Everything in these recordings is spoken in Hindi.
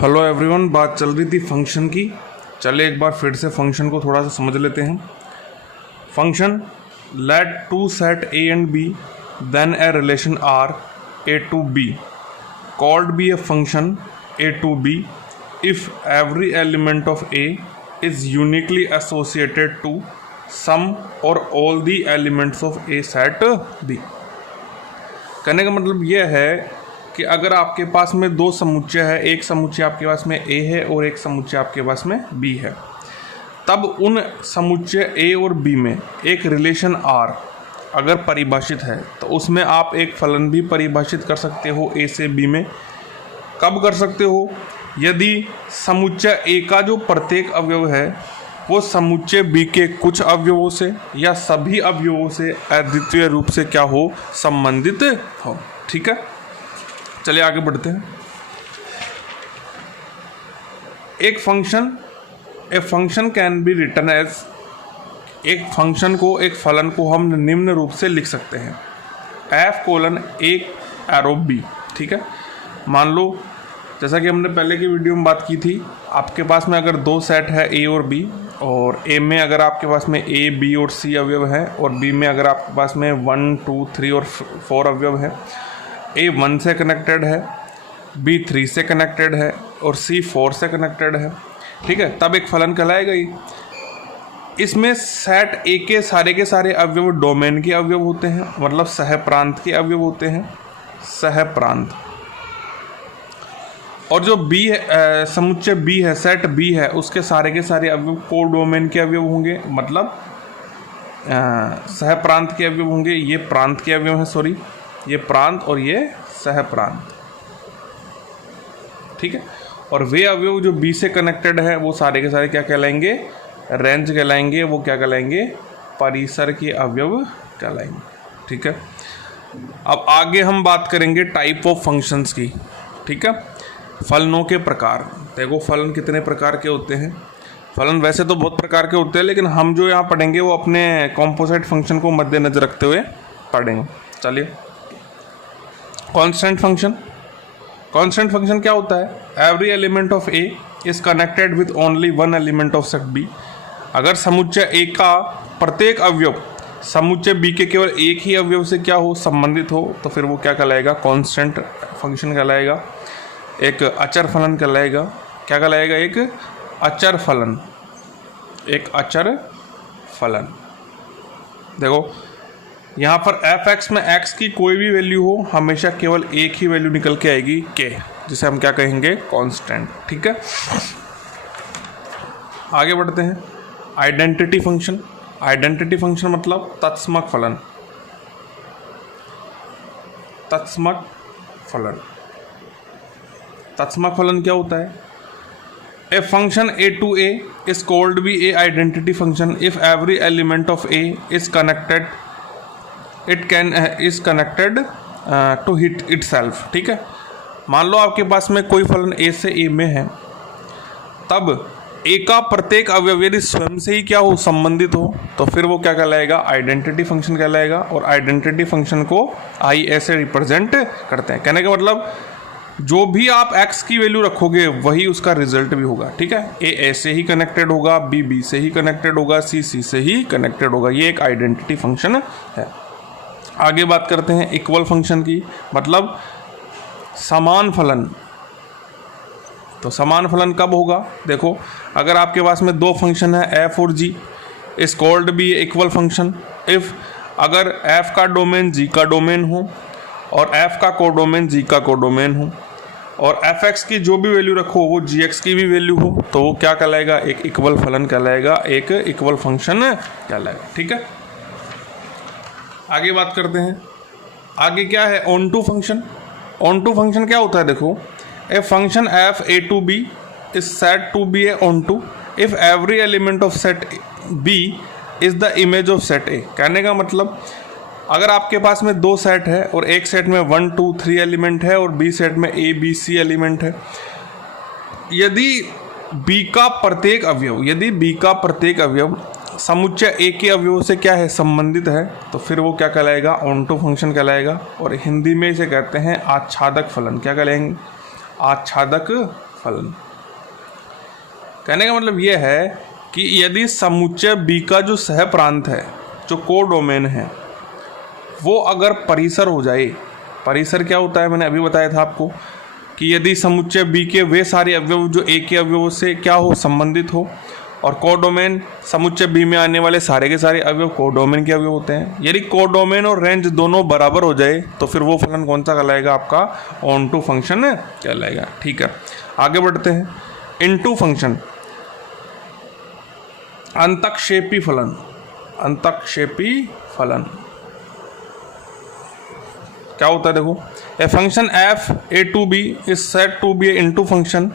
हेलो एवरीवन, बात चल रही थी फंक्शन की। चले एक बार फिर से फंक्शन को थोड़ा सा समझ लेते हैं। Function let two set A and B then A relation R A to B called be a function A to B if every element of A is uniquely associated to some और all the elements of a set B. कहने का मतलब यह है कि अगर आपके पास में दो समुच्चय है, एक समुच्चय आपके पास में ए है और एक समुच्चय आपके पास में बी है, तब उन समुच्चय ए और बी में एक रिलेशन आर अगर परिभाषित है तो उसमें आप एक फलन भी परिभाषित कर सकते हो ए से बी में। कब कर सकते हो? यदि समुच्चय ए का जो प्रत्येक अवयव है वो समुच्चय बी के कुछ अवयवों से या सभी अवयवों से अद्वितीय रूप से क्या हो, संबंधित हो। ठीक है, चलिए आगे बढ़ते हैं। एक function can be written as, एक फंक्शन को, एक फलन को हम निम्न रूप से लिख सकते हैं f कोलन एक एरो b। ठीक है, मान लो जैसा कि हमने पहले की वीडियो में बात की थी, आपके पास में अगर दो सेट है a और b, और a में अगर आपके पास में a b और c अवयव है और b में अगर आपके पास में 1 2 3 और 4 अवयव है, a 1 से कनेक्टेड है, b 3 से कनेक्टेड है और c 4 से कनेक्टेड है। ठीक है, तब एक फलन कहलाएगा ही। इसमें सेट a के सारे अवयव डोमेन के अवयव होते हैं, मतलब सह प्रांत के अवयव होते हैं, सह प्रांत। और जो b है, समुच्चय b है, सेट b है, उसके सारे के सारे अवयव को डोमेन के अवयव होंगे, मतलब सह प्रांत के अवयव होंगे। ये प्रांत के अवयव हैं, सॉरी, ये प्रांत और ये सह प्रांत। ठीक है, और वे अवयव जो बी से कनेक्टेड है वो सारे के सारे क्या कहलाएंगे? रेंज कहलाएंगे। वो क्या कहलाएंगे? परिसर के अवयव कहलाएंगे। ठीक है, अब आगे हम बात करेंगे टाइप ऑफ फंक्शंस की। ठीक है, फलनों के प्रकार। देखो फलन कितने प्रकार के होते हैं। फलन वैसे तो बहुत प्रकार के होते हैं, लेकिन हम जो यहाँ पढ़ेंगे वो अपने कॉम्पोजिट फंक्शन को मद्देनजर रखते हुए पढ़ेंगे। चलिए, कांस्टेंट फंक्शन। कांस्टेंट फंक्शन क्या होता है? Every element of A is connected with only one element of set B. अगर समुच्चय ए का प्रत्येक अवयव समुच्चय बी के केवल एक ही अवयव से क्या हो, संबंधित हो, तो फिर वो क्या कहलाएगा? कांस्टेंट फंक्शन कहलाएगा, एक अचर फलन कहलाएगा। क्या कहलाएगा? एक अचर फलन, एक अचर फलन। देखो यहाँ पर f(x) में x की कोई भी वैल्यू हो, हमेशा केवल एक ही वैल्यू निकल के आएगी k, जिसे हम क्या कहेंगे? कांस्टेंट। ठीक है, आगे बढ़ते हैं। Identity function. आइडेंटिटी फंक्शन मतलब तत्समक फलन। तत्समक फलन। तत्समक फलन क्या होता है? A function a to a is called be a identity function if every element of a is connected is connected to hit itself। ठीक है, मान लो आपके पास में कोई फलन a से a में है, तब a का प्रत्येक अवयव यदि स्वयं से ही क्या हो, संबंधित हो, तो फिर वो क्या कहलाएगा? आइडेंटिटी फंक्शन कहलाएगा। और आइडेंटिटी फंक्शन को आई ऐसे रिप्रेजेंट करते हैं। कहने का मतलब जो भी आप x की वैल्यू रखोगे वही उसका रिजल्ट भी होगा। ठीक है, a से ही कनेक्टेड होगा, b से ही कनेक्टेड होगा, c से ही कनेक्टेड होगा। ये एक आइडेंटिटी फंक्शन है। आगे बात करते हैं इक्वल फंक्शन की, मतलब समान फलन। तो समान फलन कब होगा? देखो अगर आपके पास में दो फंक्शन है f और g, is called be equal function if अगर f का डोमेन g का डोमेन हो और f का कोडोमेन g का कोडोमेन हो और f(x) की जो भी वैल्यू रखो वो gx की भी वैल्यू हो, तो वो क्या कहलाएगा? एक इक्वल फलन कहलाएगा, एक इक्वल फंक्शन कहलाएगा। ठीक है, आगे बात करते हैं। आगे क्या है? Onto function. Onto function क्या होता है? देखो a function f a to b is set to be a onto if every element of set b is the image of set a। कहने का मतलब अगर आपके पास में दो सेट है और एक सेट में 1 2 3 एलिमेंट है और बी सेट में a b c एलिमेंट है, यदि b का प्रत्येक अवयव समुच्चय a के अवयव से क्या है, संबंधित है, तो फिर वो क्या कहलाएगा? ऑन टू फंक्शन कहलाएगा। और हिंदी में इसे कहते हैं आच्छादक फलन। क्या कहलाएंगे? आच्छादक फलन। कहने का मतलब यह है कि यदि समुच्चय B का जो सह प्रांत है, जो कोडोमेन है, वो अगर परिसर हो जाए, परिसर क्या होता है मैंने अभी बताया था आपको कि यदि समुच्चय B के वे सारे अवयव जो A के अवयवों से क्या हो, संबंधित हो, और कोडोमेन समुच्चय B में आने वाले सारे के सारे अवयव कोडोमेन के अवयव होते हैं। यदि कोडोमेन और रेंज दोनों बराबर हो जाए तो फिर वो फलन कौन सा कहलाएगा, आपका ऑनटू फंक्शन कहलाएगा। ठीक है, आगे बढ़ते हैं। इनटू फंक्शन, अंतक्षेपी फलन, अंतक्षेपी फलन क्या होता है देखो, a function F A to B is said to be a into function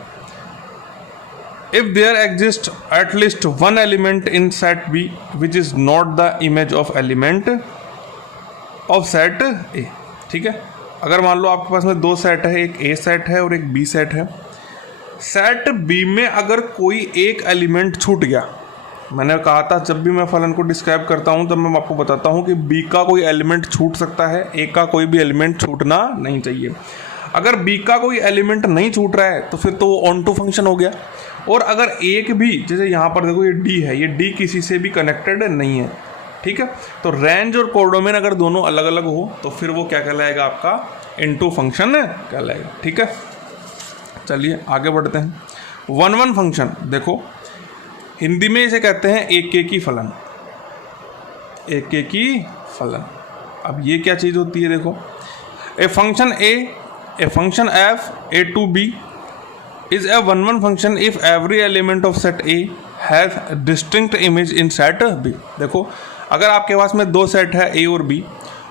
if there exists at least one element in set B which is not the image of element of set A। ठीक है, अगर मान लो आपके पास में दो सेट है, एक A सेट है और एक B सेट है। सेट B में अगर कोई एक एलिमेंट छूट गया, मैंने कहा था जब भी मैं फलन को डिस्क्राइब करता हूँ तब मैं आपको बताता हूँ कि B का कोई एलिमेंट छूट सकता है, A का कोई भी एलिमेंट छूटना नहीं चाहिए। अगर B का कोई एलिमेंट नहीं छूट रहा है तो फिर तो वो ऑन टू फंक्शन हो गया। और अगर एक भी, जैसे यहाँ पर देखो ये D है, ये D किसी से भी कनेक्टेड नहीं है। ठीक है, तो रेंज और कोडोमेन अगर दोनों अलग अलग हो तो फिर वो क्या कहलाएगा, आपका इनटू फंक्शन कहलाएगा। ठीक है, चलिए आगे बढ़ते हैं। वन वन फंक्शन, देखो हिंदी में इसे कहते हैं एक एक की फलन, एक एक की फलन। अब ये क्या चीज़ होती है, देखो a function a function F A to B is a one-one function if every element of set A has a distinct image in set B। देखो अगर आपके पास में दो सेट है A और B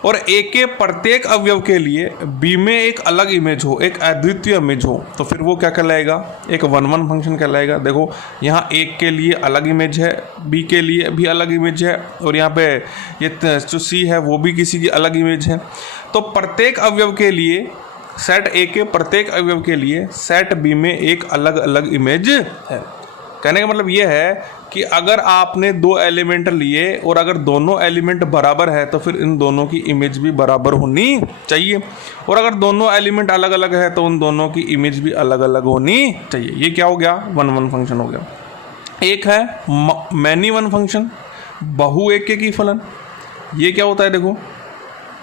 और A के प्रत्येक अवयव के लिए B में एक अलग इमेज हो, एक अद्वितीय इमेज हो, तो फिर वो क्या कहलाएगा, एक वन वन फंक्शन कहलाएगा। देखो यहाँ एक के लिए अलग इमेज है, B के लिए भी अलग इमेज है, और यहाँ पे ये जो C है वो भी किसी की अलग इमेज है। तो प्रत्येक अवयव के लिए, सेट A के प्रत्येक अवयव के लिए सेट B में एक अलग अलग इमेज है। कहने का मतलब ये है कि अगर आपने दो एलिमेंट लिए और अगर दोनों एलिमेंट बराबर है तो फिर इन दोनों की इमेज भी बराबर होनी चाहिए, और अगर दोनों एलिमेंट अलग अलग है तो उन दोनों की इमेज भी अलग अलग होनी चाहिए। ये क्या हो गया, वन वन फंक्शन हो गया। एक है मैनी वन फंक्शन, बहु एक की फलन। ये क्या होता है, देखो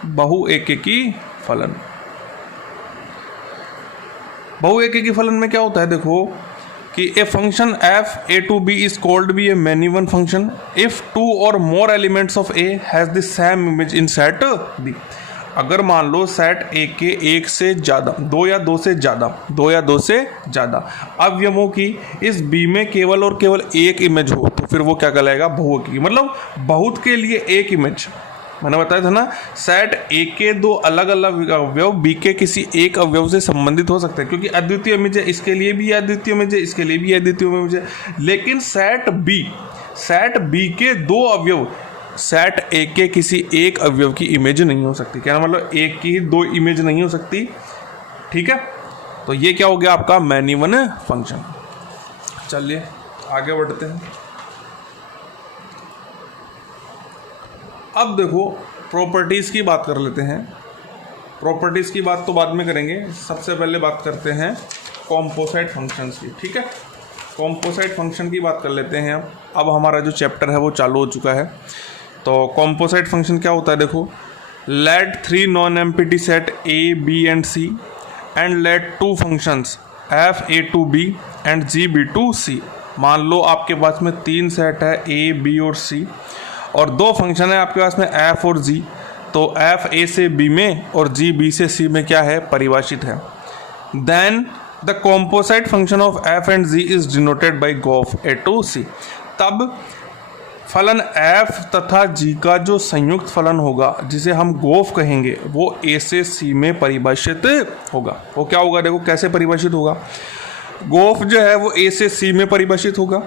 बहु एक की फलन। बहु एक की फलन में क्या होता है, देखो कि a function F A to B is called be a many one function if two or more elements of A has the same image in set B. अगर मान लो सेट ए के एक से ज़्यादा, दो या दो से ज़्यादा अवयवों की इस बी में केवल और केवल एक इमेज हो तो फिर वो क्या कहलाएगा, बहु की। मतलब बहुत के लिए एक इमेज, मैंने बताया था ना, सेट ए के दो अलग अलग अवयव बी के किसी एक अवयव से संबंधित हो सकते हैं, क्योंकि अद्वितीय इमेज है, इसके लिए भी अद्वितीय इमेज है, इसके लिए भी अद्वितीय इमेज है। लेकिन सेट बी के दो अवयव सेट ए के किसी एक अवयव की इमेज नहीं हो सकती। क्या मतलब, एक की ही दो इमेज नहीं हो सकती। ठीक है, तो ये क्या हो गया आपका मैनी वन फंक्शन। चलिए आगे बढ़ते हैं। अब देखो प्रॉपर्टीज़ की बात कर लेते हैं। प्रॉपर्टीज़ की बात तो बाद में करेंगे, सबसे पहले बात करते हैं कॉम्पोसाइट फंक्शंस की। ठीक है, कॉम्पोसाइट फंक्शन की बात कर लेते हैं। अब हमारा जो चैप्टर है वो चालू हो चुका है। तो कॉम्पोसाइट फंक्शन क्या होता है, देखो let three non empty set A B and C and let two functions f A to B and g B to C. मान लो आपके पास में तीन सेट है ए बी और सी, और दो फंक्शन है आपके पास में एफ और जी। तो एफ ए से बी में और जी बी से सी में क्या है, परिभाषित है। Then the composite function of f and g is denoted by gof A to सी। तब फलन एफ तथा जी का जो संयुक्त फलन होगा, जिसे हम गोफ कहेंगे, वो ए से सी में परिभाषित होगा। वो क्या होगा, देखो कैसे परिभाषित होगा। गोफ जो है वो ए से सी में परिभाषित होगा,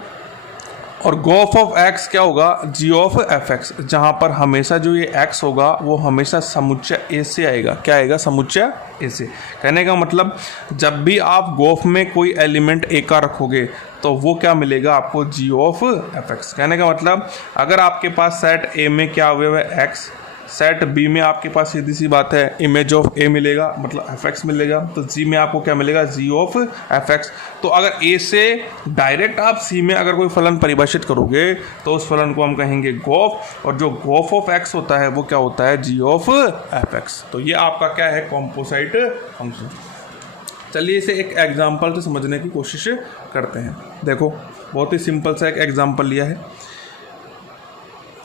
और गोफ ऑफ एक्स क्या होगा, जी ऑफ एफ एक्स, जहाँ पर हमेशा जो ये एक्स होगा वो हमेशा समुच्चय ए से आएगा। क्या आएगा, समुच्चय ए से। कहने का मतलब जब भी आप गोफ में कोई एलिमेंट ए का रखोगे तो वो क्या मिलेगा आपको, जी ऑफ एफ एक्स। कहने का मतलब अगर आपके पास सेट ए में क्या अवयव है, एक्स, सेट बी में आपके पास सीधी सी बात है इमेज ऑफ ए मिलेगा, मतलब एफ एक्स मिलेगा। तो जी में आपको क्या मिलेगा, जी ऑफ एफ एक्स। तो अगर ए से डायरेक्ट आप सी में अगर कोई फलन परिभाषित करोगे तो उस फलन को हम कहेंगे गोफ, और जो गोफ ऑफ एक्स होता है वो क्या होता है, जी ऑफ एफ एक्स। तो ये आपका क्या है, कॉम्पोसाइट फंक्शन। चलिए इसे एक एग्जाम्पल से समझने की कोशिश करते हैं। देखो बहुत ही सिंपल सा एक एग्जाम्पल लिया है।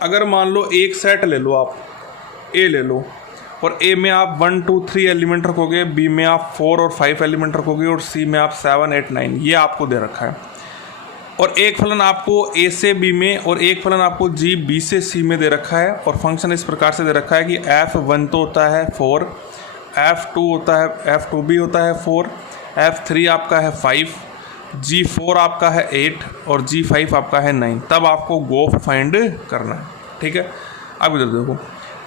अगर मान लो एक सेट ले लो, आप ए ले लो, और ए में आप 1 2 3 एलिमेंट रखोगे, बी में आप 4 और 5 एलिमेंट रखोगे, और सी में आप 7 8 9, ये आपको दे रखा है। और एक फलन आपको ए से बी में और एक फलन आपको जी बी से सी में दे रखा है। और फंक्शन इस प्रकार से दे रखा है कि f1 तो होता है 4, f2 होता है, f2 होता है 4, f3 आपका है 5, G4 आपका है 8 और G5 आपका है 9। तब आपको गोफ फाइंड करना है, ठीक है। अब इधर देखो,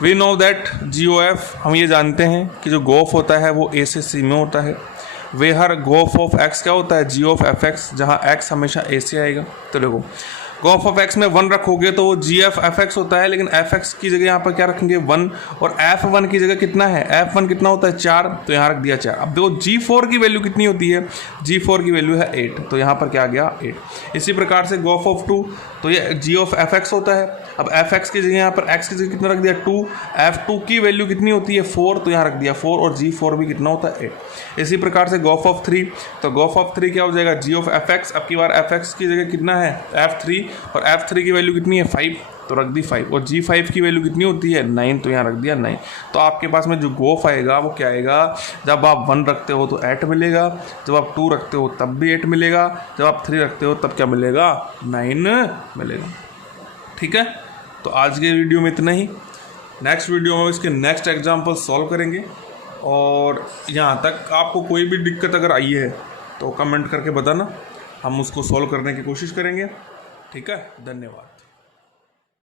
वी नो दैट GOF, हम ये जानते हैं कि जो गोफ होता है वो A से C में होता है। वेहर गोफ ऑफ x क्या होता है, G ऑफ एफ एक्स, जहाँ x हमेशा A से आएगा। तो देखो गोफ ऑफ x में 1 रखोगे तो वो जी एफ एफ एक्स होता है, लेकिन एफ एक्स की जगह यहाँ पर क्या रखेंगे 1, और f1 की जगह कितना है, f1 कितना होता है 4, तो यहाँ रख दिया 4। अब देखो G4 की वैल्यू कितनी होती है, G4 की वैल्यू है 8, तो यहाँ पर क्या आ गया 8। इसी प्रकार से गोफ ऑफ 2, तो ये जी ऑफ एफ एक्स होता है। अब एफ एक्स की जगह यहाँ पर x की जगह कितना रख दिया 2, f2 की वैल्यू कितनी होती है 4, तो यहाँ रख दिया 4, और G4 भी कितना होता है 8। इसी प्रकार से गोफ ऑफ 3, तो गोफ ऑफ 3 क्या हो जाएगा, जी ऑफ एफ एक्स, अब की बार एफ एक्स की जगह कितना है f3, और f3 की वैल्यू कितनी है 5, तो रख दी 5, और G5 की वैल्यू कितनी होती है 9, तो यहाँ रख दिया 9। तो आपके पास में जो गोफ आएगा वो क्या आएगा, जब आप 1 रखते हो तो 8 मिलेगा, जब आप 2 रखते हो तब भी 8 मिलेगा, जब आप 3 रखते हो तब क्या मिलेगा 9 मिलेगा, ठीक है। तो आज के वीडियो में इतना ही। नेक्स्ट वीडियो में इसके नेक्स्ट एग्जाम्पल सॉल्व करेंगे, और यहाँ तक आपको कोई भी दिक्कत अगर आई है तो कमेंट करके बताना, हम उसको सॉल्व करने की कोशिश करेंगे, ठीक है। धन्यवाद।